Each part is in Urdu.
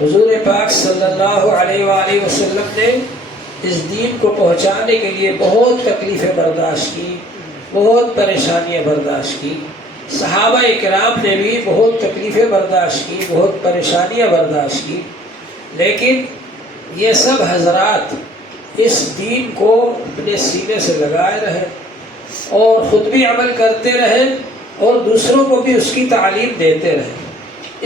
حضور پاک صلی اللہ علیہ وآلہ وسلم نے اس دین کو پہنچانے کے لیے بہت تکلیفیں برداشت کی، بہت پریشانیاں برداشت کی۔ صحابہ کرام نے بھی بہت تکلیفیں برداشت کی، بہت پریشانیاں برداشت کی، لیکن یہ سب حضرات اس دین کو اپنے سینے سے لگائے رہے اور خود بھی عمل کرتے رہے اور دوسروں کو بھی اس کی تعلیم دیتے رہے۔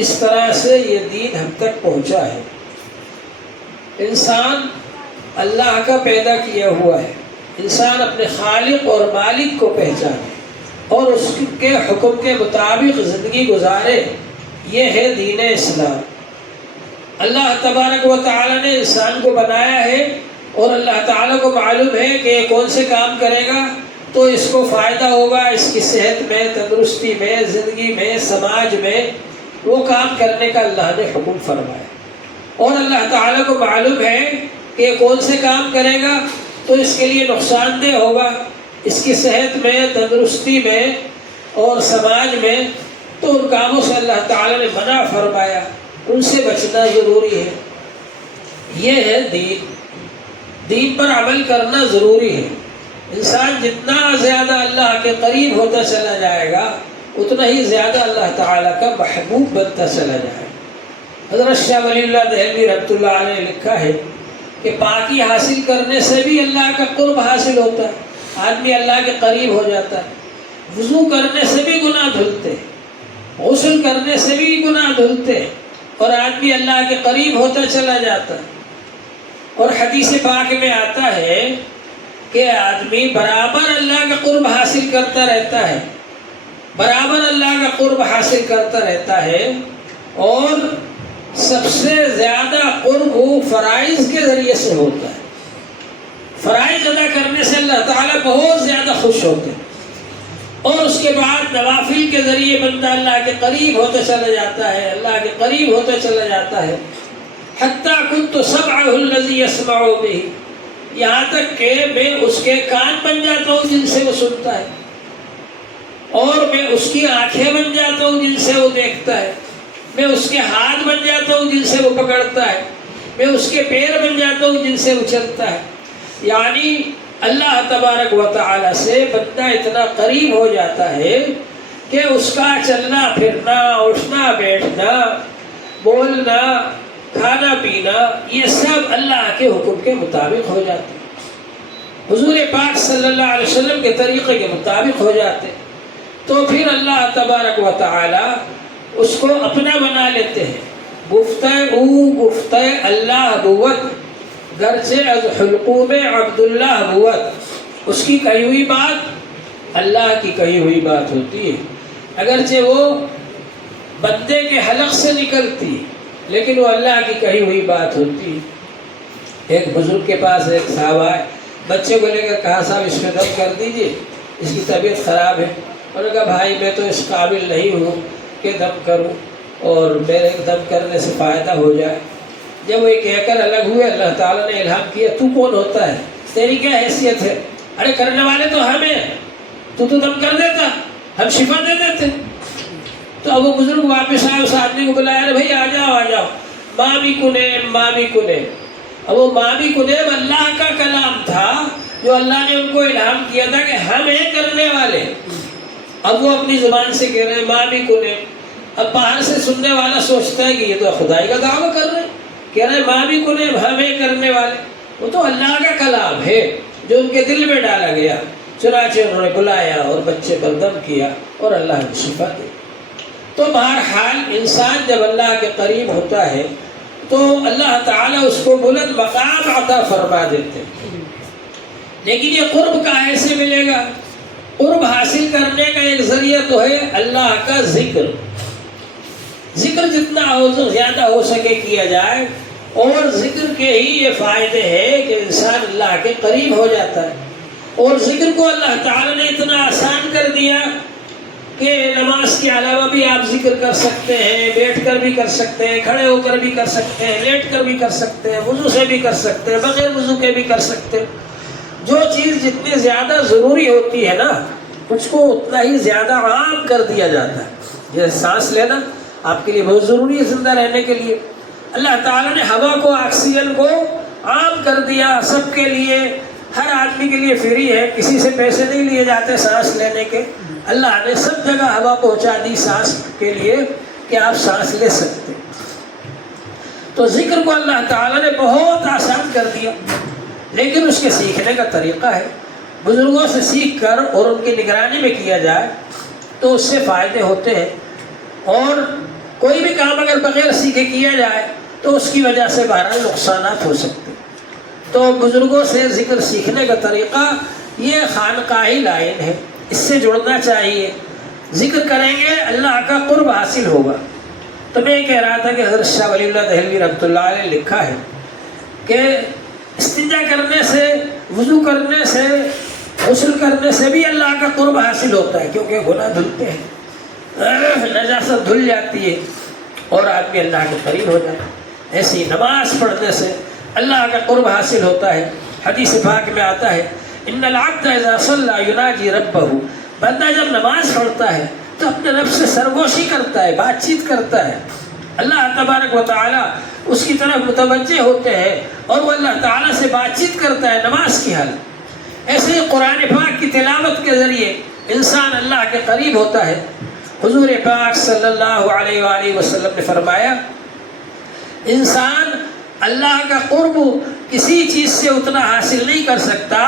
اس طرح سے یہ دین ہم تک پہنچا ہے۔ انسان اللہ کا پیدا کیا ہوا ہے، انسان اپنے خالق اور مالک کو پہچانے اور اس کے حکم کے مطابق زندگی گزارے، یہ ہے دین اسلام۔ اللہ تبارک و تعالی نے انسان کو بنایا ہے اور اللہ تعالیٰ کو معلوم ہے کہ یہ کون سے کام کرے گا تو اس کو فائدہ ہوگا، اس کی صحت میں، تندرستی میں، زندگی میں، سماج میں، وہ کام کرنے کا اللہ نے حکم فرمایا۔ اور اللہ تعالیٰ کو معلوم ہے کہ یہ کون سے کام کرے گا تو اس کے لیے نقصان دہ ہوگا، اس کی صحت میں، تندرستی میں اور سماج میں، تو ان کاموں سے اللہ تعالیٰ نے منع فرمایا، ان سے بچنا ضروری ہے۔ یہ ہے دین، دین پر عمل کرنا ضروری ہے۔ انسان جتنا زیادہ اللہ کے قریب ہوتا چلا جائے گا اتنا ہی زیادہ اللہ تعالیٰ کا محبوب بنتا چلا جائے گا۔ حضرت شاہ ولی اللہ دہلوی رحمۃ اللہ علیہ نے لکھا ہے کہ پاکی حاصل کرنے سے بھی اللہ کا قرب حاصل ہوتا ہے، آدمی اللہ کے قریب ہو جاتا ہے۔ وضو کرنے سے بھی گناہ دھلتے، غسل کرنے سے بھی گناہ دھلتے اور آدمی اللہ کے قریب ہوتا چلا جاتا ہے۔ اور حدیث پاک میں آتا ہے کہ آدمی برابر اللہ کا قرب حاصل کرتا رہتا ہے، برابر اللہ کا قرب حاصل کرتا رہتا ہے، اور سب سے زیادہ قرب وہ فرائض کے ذریعے سے ہوتا ہے۔ فرائض ادا کرنے سے اللہ تعالیٰ بہت زیادہ خوش ہوتے ہیں، اور اس کے بعد نوافل کے ذریعے بندہ اللہ کے قریب ہوتا چلا جاتا ہے، اللہ کے قریب ہوتا چلا جاتا ہے۔ حتیٰ كنت سمعه الذي يسمع به، یہاں تک کہ میں اس کے کان بن جاتا ہوں جن سے وہ سنتا ہے، اور میں اس کی آنکھیں بن جاتا ہوں جن سے وہ دیکھتا ہے، میں اس کے ہاتھ بن جاتا ہوں جن سے وہ پکڑتا ہے، میں اس کے پیر بن جاتا ہوں جن سے وہ چلتا ہے۔ یعنی اللہ تبارک و تعالی سے بندہ اتنا قریب ہو جاتا ہے کہ اس کا چلنا پھرنا، اٹھنا بیٹھنا، بولنا، کھانا پینا، یہ سب اللہ کے حکم کے مطابق ہو جاتے، حضور پاک صلی اللہ علیہ وسلم کے طریقے کے مطابق ہو جاتے، تو پھر اللہ تبارک و تعالی اس کو اپنا بنا لیتے ہیں۔ گفتہ اللہ بوت گرچہ از حلقوم عبداللہ بوت، اس کی کہی ہوئی بات اللہ کی کہی ہوئی بات ہوتی ہے، اگرچہ وہ بندے کے حلق سے نکلتی لیکن وہ اللہ کی کہی ہوئی بات ہوتی ہے۔ ایک بزرگ کے پاس ایک صاحب آئے، بچے کو لے کر کہا صاحب اس میں دم کر دیجئے، اس کی طبیعت خراب ہے۔ انہوں نے کہا بھائی میں تو اس قابل نہیں ہوں کہ دم کروں اور میرے دم کرنے سے فائدہ ہو جائے۔ جب وہ کہہ کر الگ ہوئے، اللہ تعالیٰ نے الہام کیا تو کون ہوتا ہے، تیری کیا حیثیت ہے؟ ارے کرنے والے تو ہمیں، تو دم کر دیتا، ہم شفا دے دیتے۔ تو اب وہ بزرگ واپس آئے، اس آدمی کو بلایا، ارے بھائی آ جاؤ، مامی کنیم۔ اب وہ مامی کنیم اللہ کا کلام تھا جو اللہ نے ان کو الہام کیا تھا کہ ہم ہیں کرنے والے۔ اب وہ اپنی زبان سے کہہ رہے ہیں مامی کنیم، اب باہر سے سننے والا سوچتا ہے کہ یہ تو خدائی کا دعویٰ کر رہے ہیں، کہہ رہے ہیں مامی کنیم، ہم ہیں کرنے والے۔ وہ تو اللہ کا کلام ہے جو ان کے دل میں ڈالا گیا، چنانچہ انہوں نے بلایا اور بچے پر دم کیا اور اللہ نے شفا دی۔ تو بہرحال انسان جب اللہ کے قریب ہوتا ہے تو اللہ تعالیٰ اس کو بلند مقام عطا فرما دیتے ہیں۔ لیکن یہ قرب کہاں سے ملے گا؟ قرب حاصل کرنے کا ایک ذریعہ تو ہے اللہ کا ذکر۔ ذکر جتنا زیادہ ہو سکے کیا جائے، اور ذکر کے ہی یہ فائدے ہیں کہ انسان اللہ کے قریب ہو جاتا ہے۔ اور ذکر کو اللہ تعالیٰ نے اتنا آسان کر دیا کہ نماز کے علاوہ بھی آپ ذکر کر سکتے ہیں، بیٹھ کر بھی کر سکتے ہیں، کھڑے ہو کر بھی کر سکتے ہیں، لیٹ کر بھی کر سکتے ہیں، وضو سے بھی کر سکتے ہیں، بغیر وضو کے بھی کر سکتے ہیں۔ جو چیز جتنی زیادہ ضروری ہوتی ہے نا اس کو اتنا ہی زیادہ عام کر دیا جاتا ہے۔ یہ سانس لینا آپ کے لیے بہت ضروری ہے زندہ رہنے کے لیے، اللہ تعالیٰ نے ہوا کو، آکسیجن کو عام کر دیا سب کے لیے، ہر آدمی کے لیے فری ہے، کسی سے پیسے نہیں لیے جاتے سانس لینے کے۔ اللہ نے سب جگہ ہوا پہنچا دی سانس کے لیے کہ آپ سانس لے سکتے۔ تو ذکر کو اللہ تعالیٰ نے بہت آسان کر دیا، لیکن اس کے سیکھنے کا طریقہ ہے۔ بزرگوں سے سیکھ کر اور ان کی نگرانی میں کیا جائے تو اس سے فائدے ہوتے ہیں، اور کوئی بھی کام اگر بغیر سیکھے کیا جائے تو اس کی وجہ سے بہرحال نقصانات ہو سکتے ہیں۔ تو بزرگوں سے ذکر سیکھنے کا طریقہ یہ خانقاہی لائن ہے، اس سے جڑنا چاہیے۔ ذکر کریں گے اللہ کا قرب حاصل ہوگا۔ تو میں کہہ رہا تھا کہ حضرت شاہ ولی اللہ دہلوی رحمۃ اللہ علیہ نے لکھا ہے کہ استنجا کرنے سے، وضو کرنے سے، غسل کرنے سے بھی اللہ کا قرب حاصل ہوتا ہے، کیونکہ گناہ دھلتے ہیں، نجاست دھل جاتی ہے اور آدمی اللہ کے قریب ہو جاتا ہے۔ ایسی نماز پڑھنے سے اللہ کا قرب حاصل ہوتا ہے۔ حدیث پاک میں آتا ہے ان العبد اذا صلى يناجي ربه، بندہ جب نماز پڑھتا ہے تو اپنے رب سے سرگوشی کرتا ہے، بات چیت کرتا ہے، اللہ تبارک و تعالیٰ اس کی طرف متوجہ ہوتے ہیں اور وہ اللہ تعالیٰ سے بات چیت کرتا ہے نماز کی حالت۔ ایسے ہی قرآن پاک کی تلاوت کے ذریعے انسان اللہ کے قریب ہوتا ہے۔ حضور پاک صلی اللہ علیہ وآلہ وسلم نے فرمایا انسان اللہ کا قرب کسی چیز سے اتنا حاصل نہیں کر سکتا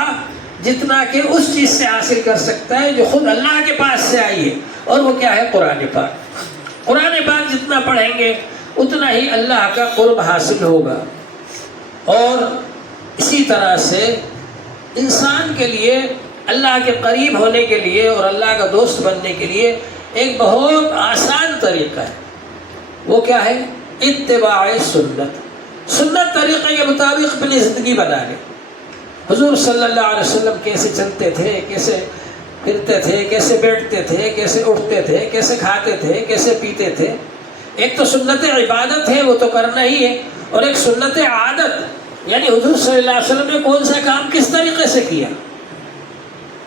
جتنا کہ اس چیز سے حاصل کر سکتا ہے جو خود اللہ کے پاس سے آئی ہے، اور وہ کیا ہے؟ قرآن پاک۔ قرآن پاک جتنا پڑھیں گے اتنا ہی اللہ کا قرب حاصل ہوگا۔ اور اسی طرح سے انسان کے لیے اللہ کے قریب ہونے کے لیے اور اللہ کا دوست بننے کے لیے ایک بہت آسان طریقہ ہے۔ وہ کیا ہے؟ اتباع سنت۔ سنت طریقے کے مطابق اپنی زندگی بنا لے۔ حضور صلی اللہ علیہ وسلم کیسے چلتے تھے، کیسے پھرتے تھے، کیسے بیٹھتے تھے، کیسے اٹھتے تھے، کیسے کھاتے تھے، کیسے پیتے تھے۔ ایک تو سنت عبادت ہے، وہ تو کرنا ہی ہے، اور ایک سنت عادت، یعنی حضور صلی اللہ علیہ وسلم نے کون سا کام کس طریقے سے کیا،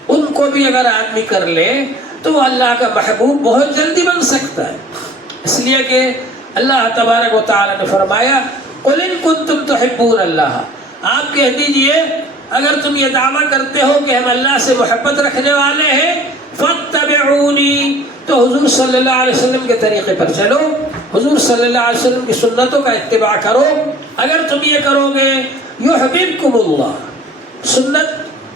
ان کو بھی اگر آدمی کر لے تو وہ اللہ کا محبوب بہت جلدی بن سکتا ہے۔ اس لیے کہ اللہ تبارک و تعالیٰ نے فرمایا قُلْ إِن كُنتُمْ تُحِبُّونَ اللَّهَ، آپ کہہ دیجئے اگر تم یہ دعویٰ کرتے ہو کہ ہم اللہ سے محبت رکھنے والے ہیں فَاتَّبِعُونِي، تو حضور صلی اللہ علیہ وسلم کے طریقے پر چلو، حضور صلی اللہ علیہ وسلم کی سنتوں کا اتباع کرو۔ اگر تم یہ کرو گے یحببکم اللہ، سنت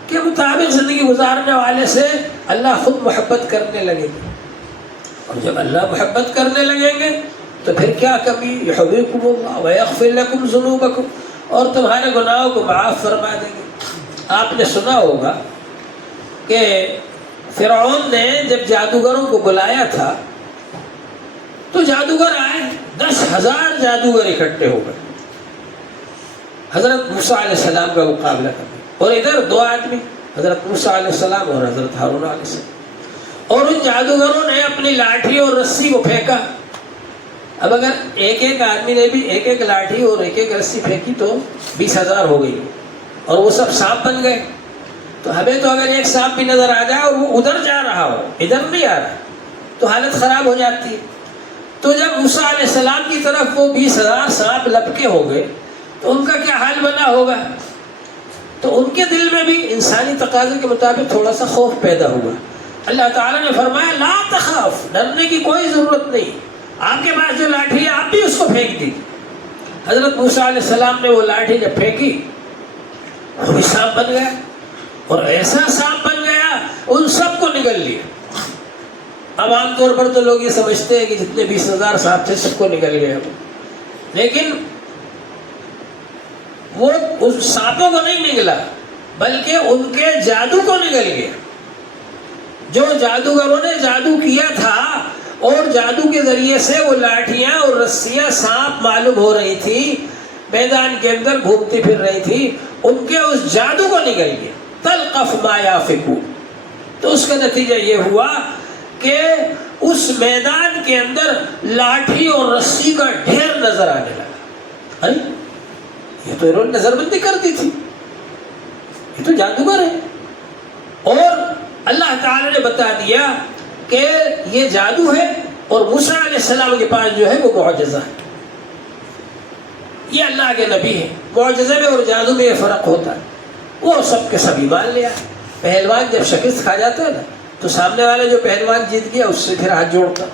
کے مطابق زندگی گزارنے والے سے اللہ خود محبت کرنے لگے گا، اور جب اللہ محبت کرنے لگیں گے تو پھر کیا کمی؟ یحببکم اللہ ویغفر لکم ذنوبکم، اور تمہارے گناہوں کو معاف فرما دیں گے۔ آپ نے سنا ہوگا کہ فرعون نے جب جادوگروں کو بلایا تھا تو جادوگر آئے، 10,000 جادوگر اکٹھے ہو گئے حضرت موسیٰ علیہ السلام کا مقابلہ کرنے، اور ادھر 2 آدمی، حضرت موسیٰ علیہ السلام اور حضرت ہارون علیہ السلام، اور ان جادوگروں نے اپنی لاٹھی اور رسی کو پھینکا۔ اب اگر ایک ایک آدمی نے بھی ایک ایک لاٹھی اور ایک ایک رسی پھینکی تو 20,000 ہو گئی، اور وہ سب سانپ بن گئے۔ تو ہمیں تو اگر ایک سانپ بھی نظر آ جائے اور وہ ادھر جا رہا ہو، ادھر نہیں آ رہا، تو حالت خراب ہو جاتی ہے۔ تو جب موسیٰ علیہ السلام کی طرف وہ 20,000 سانپ لپکے ہو گئے تو ان کا کیا حال بنا ہوگا؟ تو ان کے دل میں بھی انسانی تقاضے کے مطابق تھوڑا سا خوف پیدا ہوا۔ اللہ تعالیٰ نے فرمایا لا تخاف، ڈرنے کی کوئی ضرورت نہیں، آپ کے پاس جو لاٹھی ہے آپ بھی اس کو پھینک دی۔ حضرت موسیٰ علیہ السلام نے وہ لاٹھی جب پھینکی وہ بھی سانپ بن گیا، اور ایسا سانپ بن گیا ان سب کو نگل لیا۔ اب عام طور پر تو لوگ یہ سمجھتے ہیں کہ جتنے 20,000 سانپ تھے سب کو نگل گئے، لیکن وہ اس سانپوں کو نہیں نگلا بلکہ ان کے جادو کو نگل گیا۔ جو جادوگروں نے جادو کیا تھا اور جادو کے ذریعے سے وہ لاٹھیاں اور رسیاں سانپ معلوم ہو رہی تھی، میدان کے اندر گھومتی پھر رہی تھی، ان کے اس جادو کو نگل گیا۔ تلقف ما یافکون، تو اس کا نتیجہ یہ ہوا کہ اس میدان کے اندر لاٹھی اور رسی کا ڈھیر نظر آنے لگا۔ ارے یہ تو انہوں نے نظر بندی کر دی تھی، یہ تو جادوگر ہے، اور اللہ تعالی نے بتا دیا کہ یہ جادو ہے، اور موسیٰ علیہ السلام کے پاس جو ہے وہ معجزہ ہے۔ یہ اللہ کے نبی ہیں. معجزے میں اور جادو میں یہ فرق ہوتا ہے. وہ سب کے سب ایمان لیا. پہلوان جب شکست کھا جاتا ہے نا تو سامنے والا جو پہلوان جیت گیا اس سے پھر ہاتھ جوڑتا.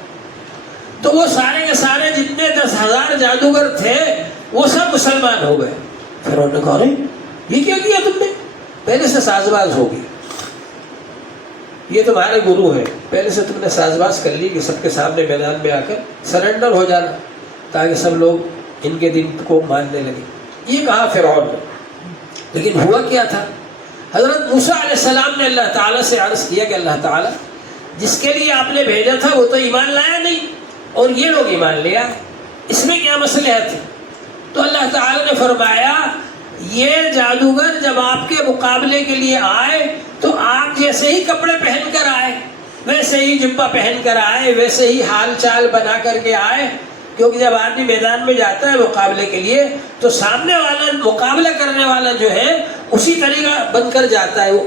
تو وہ سارے کے سارے جتنے 10,000 جادوگر تھے وہ سب مسلمان ہو گئے. پھر انہوں نے کہا ارے یہ کیا کیا تم نے؟ پہلے سے ساز باز ہوگی. یہ تمہارے گرو ہیں، پہلے سے تم نے ساز باز کر لی کہ سب کے سامنے میدان میں آ کر سرنڈر ہو جانا تاکہ سب لوگ ان کے دین کو ماننے لگے. یہ کہا فرعون نے. لیکن ہوا کیا تھا؟ حضرت موسیٰ علیہ السلام نے اللہ تعالیٰ سے عرض کیا کہ اللہ تعالیٰ جس کے لیے آپ نے بھیجا تھا وہ تو ایمان لایا نہیں اور یہ لوگ ایمان لیا، اس میں کیا مصلحت ہے؟ تو اللہ تعالیٰ نے فرمایا یہ جادوگر جب آپ کے مقابلے کے لیے آئے تو آپ جیسے ہی کپڑے پہن کر آئے، ویسے ہی جبہ پہن کر آئے، ویسے ہی حال چال بنا کر کے آئے. کیونکہ جب آدمی میدان میں جاتا ہے مقابلے کے لیے تو سامنے والا مقابلہ کرنے والا جو ہے اسی طریقہ بن کر جاتا ہے وہ،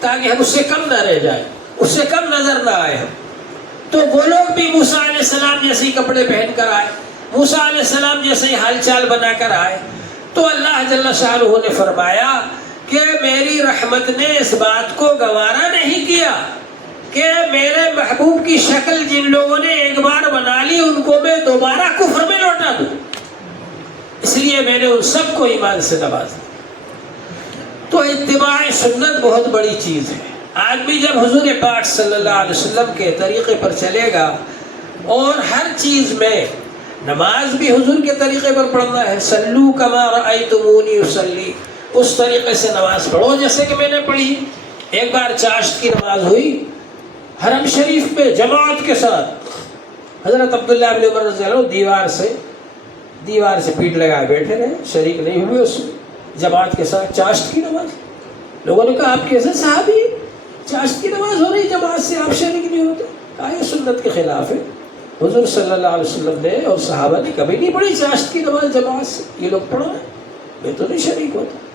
تاکہ ہم اس سے کم نہ رہ جائیں، اس سے کم نظر نہ آئے ہم. تو وہ لوگ بھی موسیٰ علیہ السلام جیسے ہی کپڑے پہن کر آئے، موسیٰ علیہ السلام جیسے ہی حال چال بنا کر آئے. تو اللہ جل شانہ نے فرمایا کہ میری رحمت نے اس بات کو گوارا نہیں کیا کہ میرے محبوب کی شکل جن لوگوں نے ایک بار بنا لی ان کو میں دوبارہ کفر میں لوٹا دوں. اس لیے میں نے ان سب کو ایمان سے نوازا. تو اتباع سنت بہت بڑی چیز ہے. آدمی جب حضور پاک صلی اللہ علیہ وسلم کے طریقے پر چلے گا اور ہر چیز میں، نماز بھی حضور کے طریقے پر پڑھنا ہے، صلو کما رأیتمونی اصلی، اس طریقے سے نماز پڑھو جیسے کہ میں نے پڑھی. ایک بار چاشت کی نماز ہوئی حرم شریف میں جماعت کے ساتھ. حضرت عبداللہ بن عمر رضی اللہ عنہ دیوار سے پیٹ لگائے بیٹھے رہے، شریک نہیں ہوئے اس میں. جماعت کے ساتھ چاشت کی نماز. لوگوں نے کہا آپ کیسے صحابی ہیں؟ چاشت کی نماز ہو رہی جماعت سے آپ شریک نہیں ہوتے. کہا یہ سنت کے خلاف ہے. حضور صلی اللہ علیہ وسلم نے اور صحابہ نے کبھی نہیں پڑھی چاشت کی نماز جماعت سے. یہ لوگ پڑھو ہیں، میں تو نہیں شریک ہوتا.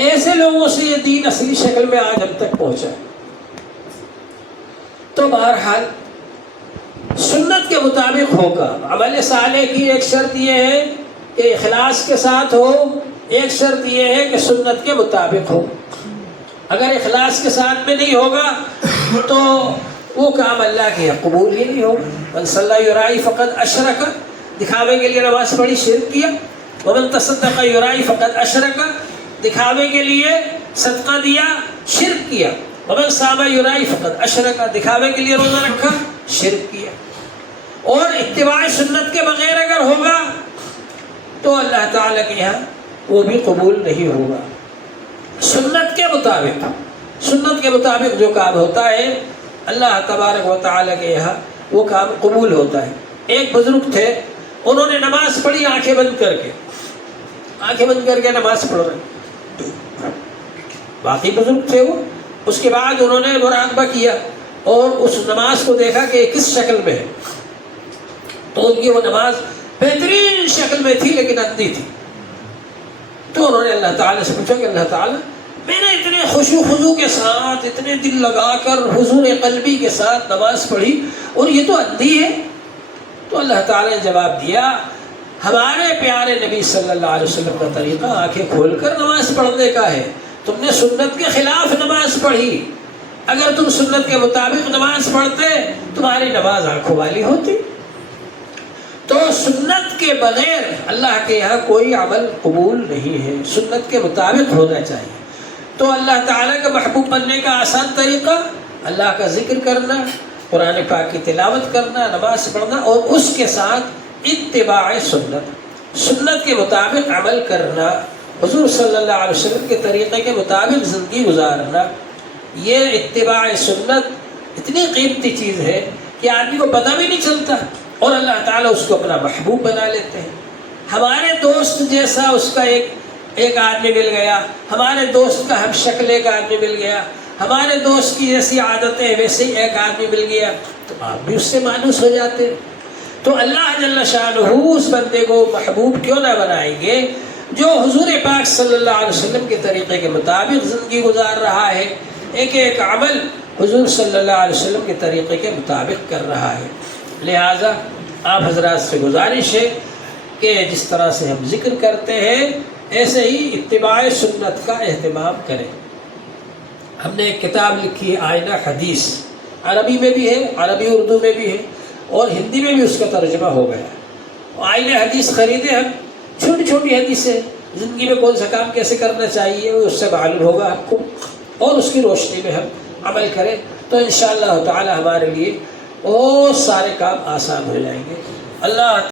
ایسے لوگوں سے یہ دین اصلی شکل میں آج ہم تک پہنچا ہے. تو بہرحال سنت کے مطابق ہوگا. عمل صالح کی ایک شرط یہ ہے کہ اخلاص کے ساتھ ہو، ایک شرط یہ ہے کہ سنت کے مطابق ہو. اگر اخلاص کے ساتھ میں نہیں ہوگا تو وہ کام اللہ کے یہاں قبول ہی نہیں ہوگا. من صلی یرائی فقط اشرک، دکھاوے کے لیے نماز پڑھی شرک کیا. ومن تصدق یرائی فقط اشرک، دکھاوے کے لیے صدقہ دیا شرک کیا. ومن صام یرائی فقط اشرک، دکھاوے کے لیے روزہ رکھا شرک کیا. اور اتباع سنت کے بغیر اگر ہوگا تو اللہ تعالیٰ کے یہاں وہ بھی قبول نہیں ہوگا. سنت کے مطابق جو کام ہوتا ہے اللہ تبارک و تعالیٰ کے یہاں وہ کام قبول ہوتا ہے. ایک بزرگ تھے، انہوں نے نماز پڑھی آنکھیں بند کر کے نماز پڑھ رہے. باقی بزرگ تھے وہ. اس کے بعد انہوں نے مراقبہ کیا اور اس نماز کو دیکھا کہ کس شکل میں ہے. تو ان کی وہ نماز بہترین شکل میں تھی لیکن اندھی تھی. تو انہوں نے اللہ تعالیٰ سے پوچھا کہ اللہ تعالیٰ میں نے اتنے خشوع خضوع کے ساتھ، اتنے دل لگا کر حضور قلبی کے ساتھ نماز پڑھی اور یہ تو اندھی ہے. تو اللہ تعالیٰ نے جواب دیا ہمارے پیارے نبی صلی اللہ علیہ وسلم کا طریقہ آنکھیں کھول کر نماز پڑھنے کا ہے. تم نے سنت کے خلاف نماز پڑھی. اگر تم سنت کے مطابق نماز پڑھتے تمہاری نماز آنکھوں والی ہوتی. تو سنت کے بغیر اللہ کے یہاں کوئی عمل قبول نہیں ہے. سنت کے مطابق ہونا چاہیے. تو اللہ تعالیٰ کا محبوب بننے کا آسان طریقہ اللہ کا ذکر کرنا، قرآن پاک کی تلاوت کرنا، نماز پڑھنا اور اس کے ساتھ اتباع سنت کے مطابق عمل کرنا، حضور صلی اللہ علیہ وسلم کے طریقے کے مطابق زندگی گزارنا. یہ اتباع سنت اتنی قیمتی چیز ہے کہ آدمی کو پتہ بھی نہیں چلتا اور اللہ تعالیٰ اس کو اپنا محبوب بنا لیتے ہیں. ہمارے دوست جیسا اس کا ایک آدمی مل گیا، ہمارے دوست کا ہم شکل ایک آدمی مل گیا، ہمارے دوست کی جیسی عادتیں ویسے ہی ایک آدمی مل گیا تو آپ بھی اس سے مانوس ہو جاتے. تو اللہ جل شانہ اس بندے کو محبوب کیوں نہ بنائیں گے جو حضور پاک صلی اللہ علیہ وسلم کے طریقے کے مطابق زندگی گزار رہا ہے، ایک عمل حضور صلی اللہ علیہ وسلم کے طریقے کے مطابق کر رہا ہے. لہٰذا آپ حضرات سے گزارش ہے کہ جس طرح سے ہم ذکر کرتے ہیں ایسے ہی اتباع سنت کا اہتمام کریں۔ ہم نے ایک کتاب لکھی ہے آئینہ حدیث، عربی میں بھی ہے، عربی اردو میں بھی ہے، اور ہندی میں بھی اس کا ترجمہ ہو گیا۔ آئینہ حدیث خریدیں، ہم چھوٹی چھوٹی حدیثیں زندگی میں کون سا کام کیسے کرنا چاہیے اس سے معلوم ہوگا آپ کو، اور اس کی روشنی میں ہم عمل کریں تو انشاءاللہ تعالی ہمارے لیے بہت سارے کام آسان ہو جائیں گے۔ اللہ